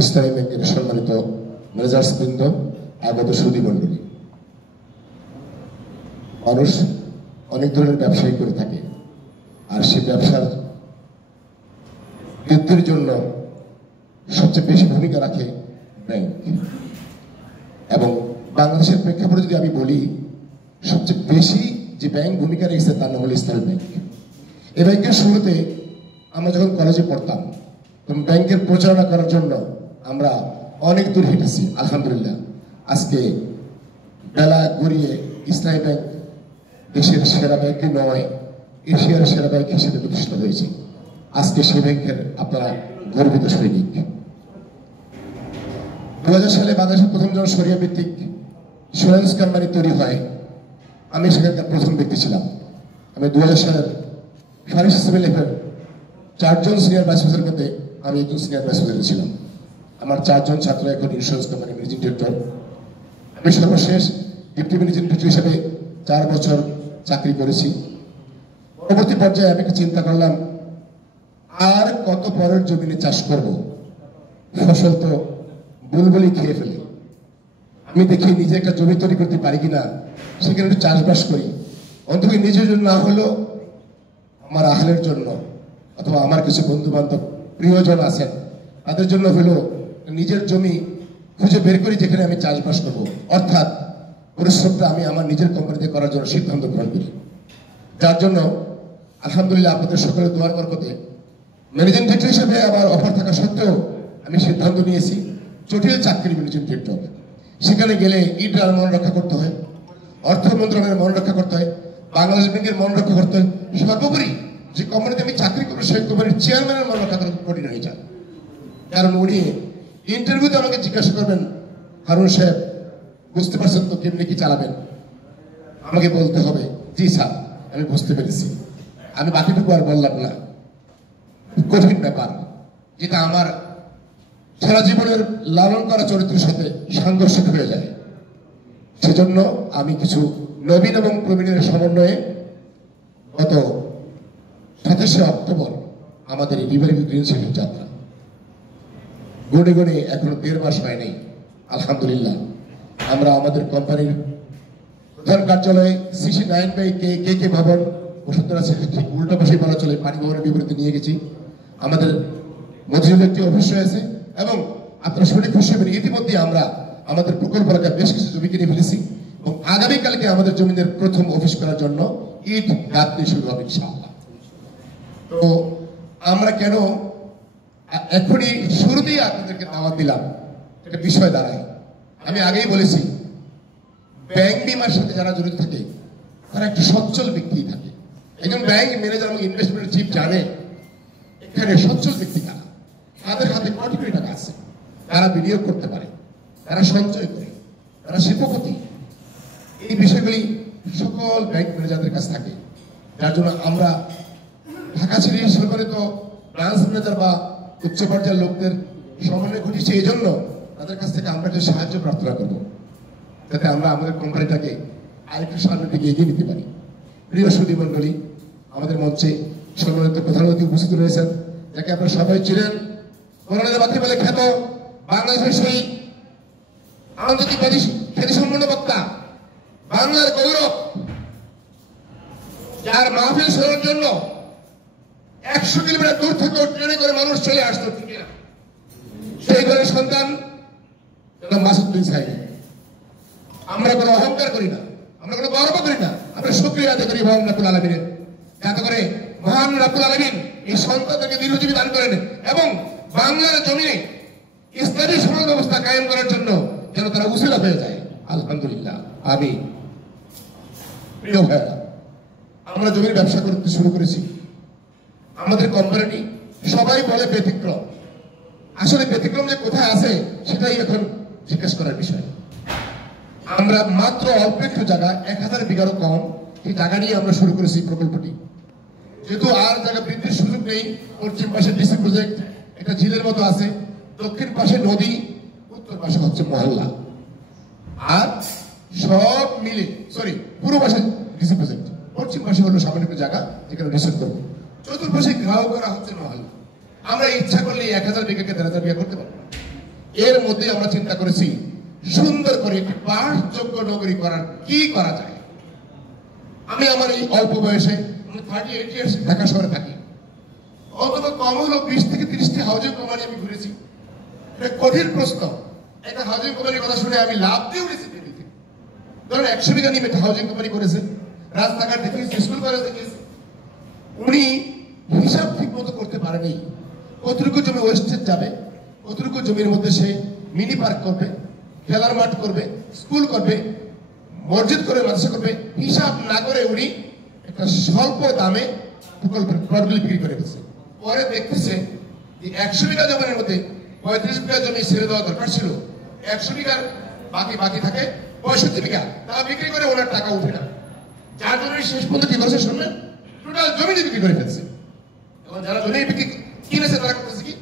ইসলামী ব্যাংকের সম্মানিত ম্যানেজার্স বৃন্দ, আগত সুধী মণ্ডলী, মানুষ অনেক ধরনের ব্যবসায়ী করে থাকে, আর সেই ব্যবসার বৃদ্ধির জন্য সবচেয়ে বেশি ভূমিকা রাখে ব্যাংক। এবং বাংলাদেশের প্রেক্ষাপটে যদি আমি বলি, সবচেয়ে বেশি যে ব্যাংক ভূমিকা রেখেছে তার নাম হল ইসলামী ব্যাংক। এই ব্যাংকের শুরুতে আমরা যখন কলেজে পড়তাম তখন ব্যাংকের প্রচারণা করার জন্য আমরা অনেক দূর হেঁটেছি। আলহামদুলিল্লাহ, আজকে বেলা গড়িয়ে ইসলামী ব্যাংক দেশের সেরা ব্যাংক নয়, এশিয়ার সেরা ব্যাংক হিসেবে প্রতিষ্ঠিত হয়েছে। আজকে সেই ব্যাংকের আপনারা গর্বিত সৈনিক। 2000 সালে বাংলাদেশের প্রথম যখন শরিয়া ভিত্তিক ইন্স্যুরেন্স কোম্পানি তৈরি হয়, আমি সেখানকার প্রথম ব্যক্তি ছিলাম। আমি 2000 সালের ফাইন্যান্স সিভিলের 4 জন সিনিয়র ভাইস প্রেসিডেন্টের মধ্যে আমি একজন সিনিয়র ভাইস প্রেসিডেন্ট ছিলাম। আমার 4 জন ছাত্র এখন ইন্স্যুরেন্স কোম্পানি ম্যানেজিং ডিরেক্টর। আমি সর্বশেষ ডেপুটি ম্যানেজিং ডিরেক্টর হিসেবে 4 বছর চাকরি করেছি। পরবর্তী পর্যায়ে আমি চিন্তা করলাম, আর কত পরের জমিনে চাষ করব, ফসল তো বুলবুলি খেয়ে ফেলি। আমি দেখি নিজে একটা জমি তৈরি করতে পারি কিনা, সেখানে একটু চাষবাস করি, অন্তত নিজের জন্য না হলেও আমার আহলের জন্য, অথবা আমার কিছু বন্ধু বান্ধব প্রিয়জন আছেন তাদের জন্য হলেও নিজের জমি খুঁজে বের করি যেখানে আমি চাষবাস করবো। অর্থাৎ পরিশ্রমটা আমি আমার নিজের কোম্পানিতে করার জন্য সিদ্ধান্ত গ্রহণ করি। যার জন্য আলহামদুলিল্লাহ আপনাদের সকলের দোয়ার বরকতে ম্যানেজিং ডিরেক্টর হিসেবে আমার অফার থাকা সত্ত্বেও আমি সিদ্ধান্ত নিয়েছি জটিল চাকরি ম্যানেজিং ডিরেক্টর। সেখানে গেলে ইডার মন রক্ষা করতে হয়, অর্থ মন্ত্রণালয়ের মন রক্ষা করতে হয়, বাংলাদেশ ব্যাংকের মন রক্ষা করতে হয়, সর্বোপরি যে কোম্পানিতে আমি চাকরি করবো সেই কোম্পানির চেয়ারম্যানের মন রক্ষা করা কঠিন হয়ে যায়। কারণ উনি ইন্টারভিউতে আমাকে জিজ্ঞাসা করবেন, হারুন সাহেব বুঝতে পারছেন তো কেমনি কি চালাবেন? আমাকে বলতে হবে জি স্যার, আমি বুঝতে পেরেছি। আমি বাকিটুকু আর বললাম না। কঠিন ব্যাপার, যেটা আমার সারা জীবনের লালন করা চরিত্রের সাথে সাংঘর্ষিক হয়ে যায়। সেজন্য আমি কিছু নবীন এবং প্রবীণের সমন্বয়ে গত 27শে অক্টোবর আমাদের এই লিবারেল গ্রিন সিটির যাত্রা গড়ে গড়ে এখনো 1.5 মাস হয়নি। আলহামদুলিল্লাহ, আমরা আমাদের কোম্পানির প্রধান কার্যালয়ে CC9 বাই কে ভবন, বসুন্ধরা সিটি ঠিক উল্টো পাশে বলা চলে, পানি ভবনের বিপরীতে নিয়ে গেছি। আমাদের মজুরির একটি অফিস রয়েছে এবং আপনারা শুনে খুশি হবেন, ইতিমধ্যে আমরা আমাদের প্রকল্প এলাকায় বেশ কিছু জমি কিনে ফেলেছি এবং আগামীকালকে আমাদের জমিদের প্রথম অফিস করার জন্য ইট গাঁথনি শুরু হবে ইনশাআল্লাহ। তো আমরা কেন এখনই শুরুতেই আপনাদেরকে দাওয়াত দিলাম, একটা বিষয় দাঁড়ায়। আমি আগেই বলেছি, ব্যাংক বিমার সাথে যারা জড়িত থাকে তারা একটা সচ্ছল ব্যক্তি থাকে। একজন ব্যাংক ম্যানেজার এবং ইনভেস্টমেন্ট চিফ জানে এখানে সচ্ছল ব্যক্তি কারা, তাদের হাতে কোটি কোটি টাকা আছে, তারা বিনিয়োগ করতে পারে, তারা সঞ্চয় করে, তারা শিল্পপতি। এই বিষয়গুলি সকল ব্যাংক ম্যানেজারদের কাছে থাকে। যার জন্য আমরা ঢাকা সিটি সরকারে তো ব্রাঞ্চ ম্যানেজার বা উচ্চ পর্যায়ের লোকদের সমন্বয় ঘটিয়েছে। এই জন্য তাদের কাছ থেকে আমরা একটা সাহায্য প্রার্থনা করব, যাতে আমরা আমাদের কোম্পানিটাকে আরেকটু সামনের দিকে এগিয়ে নিতে পারি। প্রিয় সুধী মণ্ডলী, আমাদের মঞ্চে সম্মানিত প্রধানমন্ত্রী উপস্থিত রয়েছেন, যাকে আপনারা সবাই চিনেন, করোনা বাতি বলে খ্যাত বাংলাদেশের সেই আন্তর্জাতিক খ্যাতিসম্পন্ন বক্তা, বাংলার গৌরব, যার মাহফিল শোনার জন্য 100 কিলোমিটার দূর থেকে ট্রেনে করে মানুষ চলে আসতো, ঠিক না? সেই ঘরের সন্তান মাসুদ বিন সাইদ। আমরা কোনো অহংকার করি না, আমরা কোনো গর্ব করি না, আমরা শুকরিয়া আদায় করি মহান রাব্বুল আলামিনের, যাতে করে মহান রাব্বুল আলামিন এই সন্তানকে দীর্ঘজীবী দান করেন এবং বাংলার জমিনে ইসলামী সমাজ ব্যবস্থা কায়েম করার জন্য যেন তারা উসিলা হয়ে যায়। আলহামদুলিল্লাহ। আমি প্রিয় ভাইরা, আমরা জমির ব্যবসা করতে শুরু করেছি। আমাদের কোম্পানি সবাই বলে ব্যতিক্রম, আসলে ব্যতিক্রম যে কোথায় আছে সেটাই এখন জিজ্ঞেস করার বিষয়। আমরা মাত্র অল্প একটু জায়গা, 1000 বিঘারও কম, এই জায়গা নিয়ে আমরা শুরু করেছি প্রকল্পটি। যেহেতু আর জায়গা বৃদ্ধির সুযোগ নেই, পশ্চিম পাশে ডিসি প্রজেক্ট একটা ঝিলের মতো আছে, দক্ষিণ পাশে নদী, উত্তর পাশে হচ্ছে মহল্লা, আর সব মিলে পূর্ব পাশে ডিসি প্রজেক্ট, পশ্চিম পাশে হলো সামান্য একটু জায়গা যেখানে রিসোর্ট করবো, চতুর্পাশে ঘাও করা হচ্ছে মহল্লা। আমরা ইচ্ছা করলে 1000 বিঘাকে 1500 বিঘা করতে পারবো। এর মধ্যে আমরা চিন্তা করেছি সুন্দর করে একটি বাসযোগ্য নগরী করার কি করা যায়। আমি আমার এই অল্প বয়সে 38 ইয়ার্স ঢাকা শহরে থাকি, অন্তত কম হলো 20 থেকে 30টি হাউজিং কোম্পানি আমি ঘুরেছি। এটা কঠিন প্রশ্ন, একটা হাউজিং কোম্পানির কথা শুনে আমি লাভ দিয়ে উঠেছি। ধরুন 100 বিঘা নিয়ে একটা হাউজিং কোম্পানি করেছে, রাস্তাঘাট দেখিয়েছে, স্কুল কলেজ দেখিয়েছে। উনি হিসাব ঠিক মতো করতে পারেনি কতটুকু জমি ওয়েস্টেজ যাবে, কতটুকু জমির মধ্যে সে মিনি পার্ক করবে, খেলার মাঠ করবে, স্কুল করবে, মসজিদ করে মাদ্রাসা করবে, হিসাব না করে উনি একটা স্বল্প দামে প্রকল্পের প্লটগুলি বিক্রি করে দিচ্ছে। পরে দেখতেছে যে 100 বিঘা জমির মধ্যে 35 বিঘা জমি ছেড়ে দেওয়া দরকার ছিল, 100 বিঘার বাকি থাকে 65 বিঘা, তা বিক্রি করে ওনার টাকা উঠে না। যার জন্য শেষ পর্যন্ত কি করেছে শুনবেন, টোটাল জমি বিক্রি করে ফেলছে। এবং যারা জমি বিক্রি কিনেছে তারা করতেছে কি,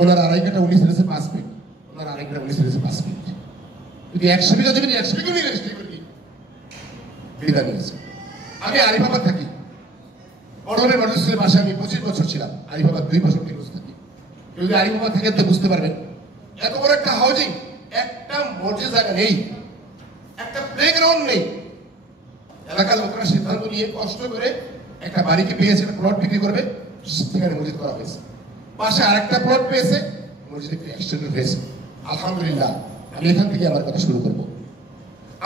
ওনার আড়াই কাটা উনি ছেড়েছে 5 ফিট, ওনার আড়াই কাটা উনি ছেড়েছে 5 ফিট। যদি 100 বিঘা জমি 100 বিঘা নিয়ে রেজিস্ট্রি করে বিধান নিয়েছে। আমি আরিফাবাদ থাকি, পড়বে মডেল স্কুলের পাশে আমি 25 বছর ছিলাম। আরিফাবাদ 2 বছর থেকে থাকি। যদি আরিফাবাদ থাকে তো বুঝতে পারবেন এত বড় একটা হাউজিং, একটা মসজিদ জায়গা নেই, একটা প্লেগ্রাউন্ড নেই। এলাকার লোকেরা সিদ্ধান্ত নিয়ে কষ্ট করে একটা বাড়িকে পেয়েছে, একটা প্লট বিক্রি করবে, সেখানে মসজিদ করা হয়েছে। পাশে আরেকটা প্লট পেয়েছে, মসজিদ একটু এক্সটেন্ড হয়েছে। আলহামদুলিল্লাহ, আমি এখান থেকে আমার কথা শুরু করব।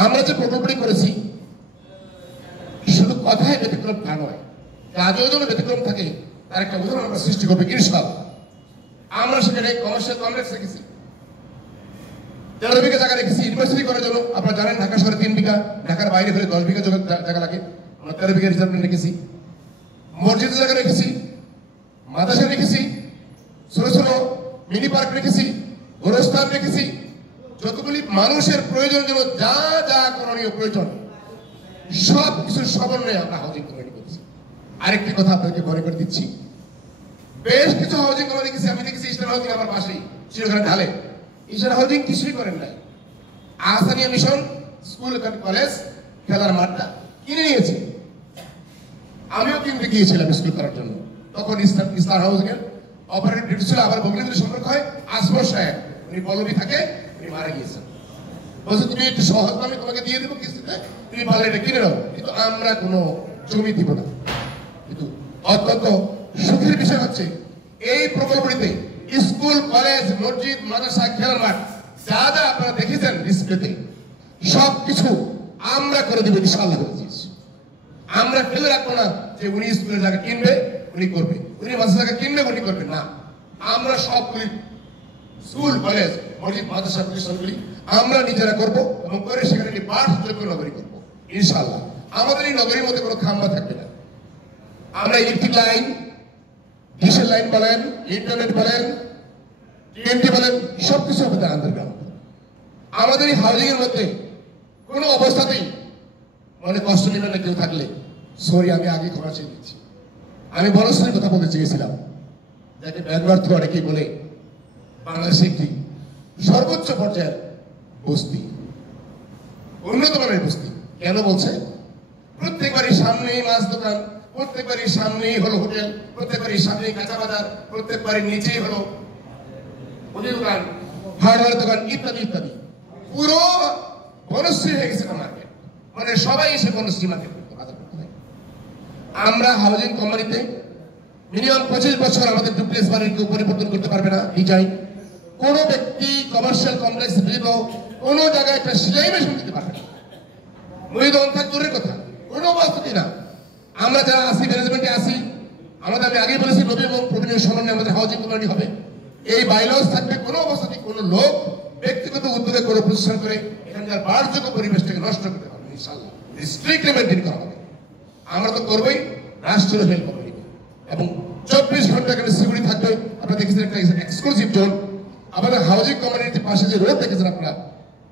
আমরা যে প্রকল্পটি করেছি শুধু কথায় ব্যতিক্রম তা নয়, কাজেও যেন ব্যতিক্রম থাকে তার একটা উদাহরণ আমরা সৃষ্টি করবে ইনশাআল্লাহ। আমরা সেখানে কমার্শিয়াল কমপ্লেক্স রেখেছি, 13 বিঘা জায়গা রেখেছি ইউনিভার্সিটি করার জন্য। আপনারা জানেন ঢাকা শহরে 3 বিঘা, ঢাকার বাইরে হলে 10 বিঘা জায়গা লাগে। আমরা 13 বিঘা রিজার্ভমেন্ট রেখেছি, মসজিদের জায়গা রেখেছি, মাদ্রাসা রেখেছি, ছোট ছোট মিনি পার্ক রেখেছি, গোরস্থান রেখেছি। যতগুলি মানুষের প্রয়োজন জন্য যা যা করণীয় প্রয়োজন সব কিছুর সমন্বয়ে আমরা হাউজিং কমিটি করছি। আরেকটি কথা আপনাকে মনে করে দিচ্ছি, বেশ কিছু হাউজিং কমিটি দেখেছি, আমি দেখেছি ইস্টার্ন হাউজিং আমার পাশেই চিরখানে ঢালে, ইস্টার্ন হাউজিং কিছুই করেন নাই। আহসানিয়া মিশন স্কুল কলেজ খেলার মাঠটা কিনে নিয়েছে, আমিও কিনতে গিয়েছিলাম স্কুল করার জন্য। তখন ইস্টার হাউজিং এর অপারেটর ডিউটি ছিল, আবার বঙ্গবন্ধু সম্পর্ক হয় আসফর সাহেব, উনি পল্লবী থাকে, উনি মারা গিয়েছেন। বলছে তুমি একটু সহজ দামে তোমাকে দিয়ে দেবো কিস্তিতে, তুমি পারলে এটা কিনে নাও, কিন্তু আমরা কোনো জমি দিব না। কিন্তু অত্যন্ত সুখের বিষয় হচ্ছে এই প্রকল্পটিতে স্কুল কলেজ মসজিদ মাদ্রাসা খেলার মাঠ যা যা আপনারা দেখেছেন ডিসপ্লেতে সবকিছু আমরা করে দেবো ইনশাআল্লাহ। আমরা ফেলে রাখবো না যে উনি স্কুলের জায়গা কিনবে উনি করবে, উনি মাদ্রাসা জায়গা কিনবে উনি করবে না। আমরা সবগুলি স্কুল কলেজ মসজিদ মাদ্রাসা প্রতিষ্ঠানগুলি আমরা নিজেরা করব এবং করে সেখানে একটি বাসযোগ্য নগরী করবো ইনশাআল্লাহ। আমাদের এই নগরীর মধ্যে কোনো খাম্বা থাকবে না। আমরা ইলেকট্রিক লাইন, ডিজেল লাইন বলেন, ইন্টারনেট বলেন, টিএনটি বলেন, সবকিছু আমাদের আন্ডারগ্রাউন্ড। আমাদের এই হাউজিং এর মধ্যে কোনো অবস্থাতেই মনে কষ্ট নেবেন না কেউ থাকলে, সরি আমি আগে ক্ষমা চেয়ে দিচ্ছি। আমি বনশ্রীর কথা বলতে চেয়েছিলাম, যাকে ব্যর্থ অনেকেই বলে বাংলাদেশে একটি সর্বোচ্চ পর্যায়ের বস্তি, উন্নত মানের বস্তি। কেন বলছে? প্রত্যেক বাড়ির সামনেই মাছ দোকান, প্রত্যেক বাড়ির সামনেই হলো হোটেল, প্রত্যেক বাড়ির সামনেই কাঁচা বাজার, প্রত্যেক বাড়ির নিচেই হলো মুদি দোকান, হার্ডওয়্যার দোকান ইত্যাদি ইত্যাদি। পুরো বনশ্রী হয়ে গেছে মার্কেট, মানে সবাই এসে বনশ্রী মার্কেট বাজার করতে হয়। আমরা হাউজিং কোম্পানিতে মিনিমাম 25 বছর আমাদের ডুপ্লেক্স বাড়ির কেউ পরিবর্তন করতে পারবে না ডিজাইন। কোন ব্যক্তি কমার্শিয়াল কমপ্লেক্স ভিত কোন জায়গায় একটা সেলাই মেশিন দিতে পারবে না। মূলধন থাক দূরের কথা, কোনো অবস্থাতেই না। আমরা যারা আসি ম্যানেজমেন্টে আসি, আমাদের আমি আগেই বলেছি নবী এবং প্রবীণের সমন্বয়ে আমাদের হাউজিং কোম্পানি হবে। এই বাইলস থাকবে, কোনো অবস্থাতেই কোনো লোক ব্যক্তিগত উদ্যোগে কোনো প্রতিষ্ঠান করে এখানকার বাসযোগ্য পরিবেশটাকে নষ্ট করতে পারবে ইনশাআল্লাহ। স্ট্রিক্টলি মেনটেন করা হবে। আমরা তো করবোই, রাষ্ট্রীয় হেল্প করবে এবং 24 ঘন্টা এখানে সিকিউরিটি থাকবে। আপনারা দেখেছেন একটা এক্সক্লুসিভ জোন। আমাদের হাউজিং কোম্পানির পাশে যে রোড দেখেছেন আপনারা,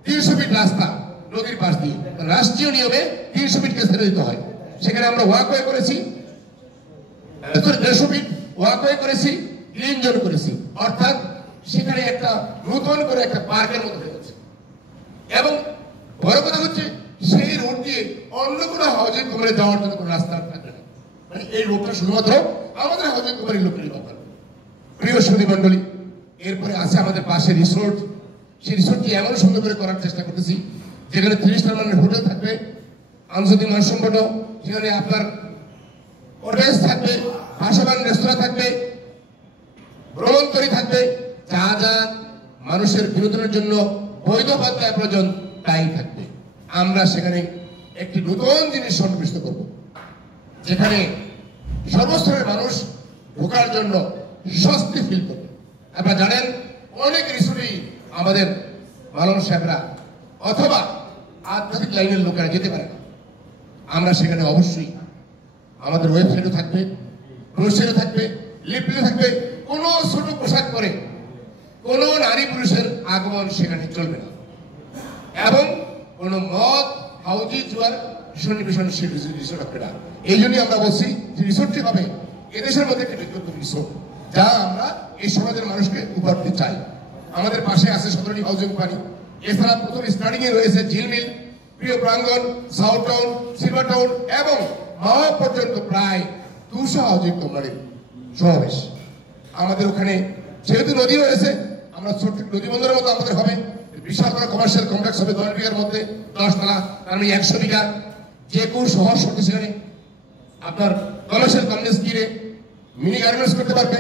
300 ফিট রাস্তা নদীর পাশ দিয়ে, রাষ্ট্রীয় নিয়মে 300 ফিটকে ছেড়ে দিতে হয়। সেখানে আমরা ওয়াকওয়ে করেছি, 150 ফিট ওয়াকওয়ে করেছি, গ্রিন জোন করেছি, অর্থাৎ সেখানে একটা নতুন করে একটা পার্কের মতো হয়ে গেছে। এবং বড় কথা হচ্ছে সেই রোড দিয়ে অন্য কোনো হাউজিং কোম্পানি যাওয়ার জন্য কোনো রাস্তা থাকবে না। মানে এই রোডটা শুধুমাত্র আমাদের হাউজিং কোম্পানির লোকেরই ব্যবহার। প্রিয় সুধী মন্ডলী, এরপরে আছে আমাদের পাশে রিসোর্ট, সেই রিসোর্টটি এমন সুন্দর করে করার চেষ্টা করতেছি যেখানে 3 স্টার মানের হোটেল থাকবে, আন্তর্জাতিক মানসম্পন্ন, সেখানে আপনার হোটেল থাকবে, ভাসমান রেস্তোরাঁ থাকবে, ভ্রমণকারী থাকবে, যা যা মানুষের বিনোদনের জন্য বৈধ বাধ্যতায় প্রয়োজন তাই থাকবে। আমরা সেখানে একটি নতুন জিনিস সন্নিবেশিত করব, যেখানে সর্বস্তরের মানুষ ঢোকার জন্য স্বস্তি ফিল করবে। আপনারা জানেন অনেক রিসোর্টেই আমাদের মালানা সাহেবরা অথবা আধ্যাত্মিক লাইনের লোকেরা যেতে পারে না। আমরা সেখানে অবশ্যই আমাদের ওয়েবসাইটও থাকবে, ব্রোশারও থাকবে, লিফলেটও থাকবে। কোনো ছোট পোশাক পরে কোনো নারী পুরুষের আগমন সেখানে চলবে না, এবং কোনো মদ হাউজি জুয়ার সন্নিবেশন রিসোর্ট হবে না। এই জন্যই আমরা বলছি যে রিসোর্টটি হবে এদেশের মধ্যে একটি ব্যক্তিগত রিসোর্ট, যা আমরা এই সমাজের মানুষকে উপহার দিতে চাই। আমাদের পাশে আছে 17টি হাউজিং কোম্পানি। এছাড়া প্রথম স্টার্টিং এ রয়েছে ঝিলমিল, প্রিয় প্রাঙ্গন, সাউথ টাউন, সিলভার টাউন এবং মাওয়া পর্যন্ত প্রায় 200 হাউজিং কোম্পানির সমাবেশ। আমাদের ওখানে যেহেতু নদী রয়েছে, আমরা ছোট্ট নদী বন্দরের মতো আমাদের হবে বিশাল বড় কমার্শিয়াল কমপ্লেক্স হবে 10 বিঘার মধ্যে 10 তলা, তার মানে 100 বিঘা। যে কোনো শহর সরকার সেখানে আপনার কমার্শিয়াল কমপ্লেক্স কিনে মিনি গার্মেন্টস করতে পারবে,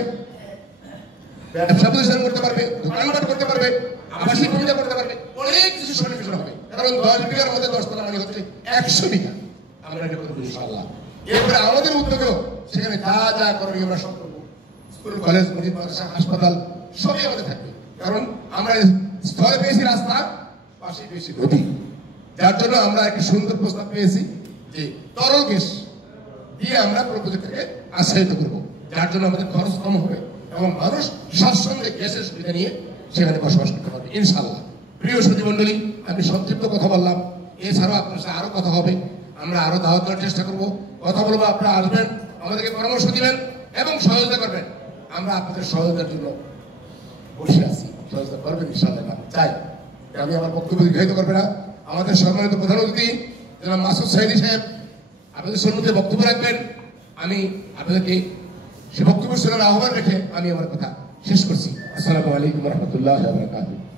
ব্যবসা প্রতিষ্ঠান করতে পারবে, দোকানপাট করতে পারবে, আবাসিক ভূমিকা করতে পারবে, অনেক কিছু সন্নিবেশন হবে। কারণ 10 বিঘার মধ্যে 10 তলা মানে হচ্ছে 100 বিঘা। আমরা এটা করবো ইনশাআল্লাহ। এরপরে আমাদের উদ্যোগেও সেখানে যা যা করবে আমরা সব করবো। স্কুল, কলেজ, মসজিদ, মাদ্রাসা, হাসপাতাল সবই আমাদের থাকবে। কারণ আমরা স্থলে পেয়েছি রাস্তা, পাশে পেয়েছি নদী, যার জন্য আমরা একটা সুন্দর প্রস্তাব পেয়েছি যে তরল গ্যাস দিয়ে আমরা প্রজেক্টটাকে আশ্রয়িত করবো, যার জন্য আমাদের খরচ কম হবে এবং মানুষ স্বাচ্ছন্দ্যে গ্যাসের সুবিধা নিয়ে সেখানে বসবাস করতে পারবে ইনশাআল্লাহ। প্রিয় সুধী মন্ডলী, আমি সংক্ষিপ্ত কথা বললাম, এছাড়াও আপনার সাথে আরো কথা হবে। আমরা আরো দাওয়াত দেওয়ার চেষ্টা করবো, কথা বলবো, আপনারা আসবেন, আমাদেরকে পরামর্শ দিবেন এবং সহযোগিতা করবেন। আমরা আপনাদের সহযোগিতার জন্য বসে আছি, সহযোগিতা করবেন ইনশাআল্লাহ। চাই আমি আমার বক্তব্য দীর্ঘায়িত করবে না। আমাদের সম্মানিত প্রধান অতিথি জনাব মাসুদ সাইদি সাহেব আপনাদের সম্মুখে বক্তব্য রাখবেন। আমি আপনাদেরকে সে বক্তব্য শোনার আহ্বান রেখে আমি আমার কথা শেষ করছি। আসসালামু আলাইকুম ওয়া রাহমাতুল্লাহি ওয়া বারাকাতুহু।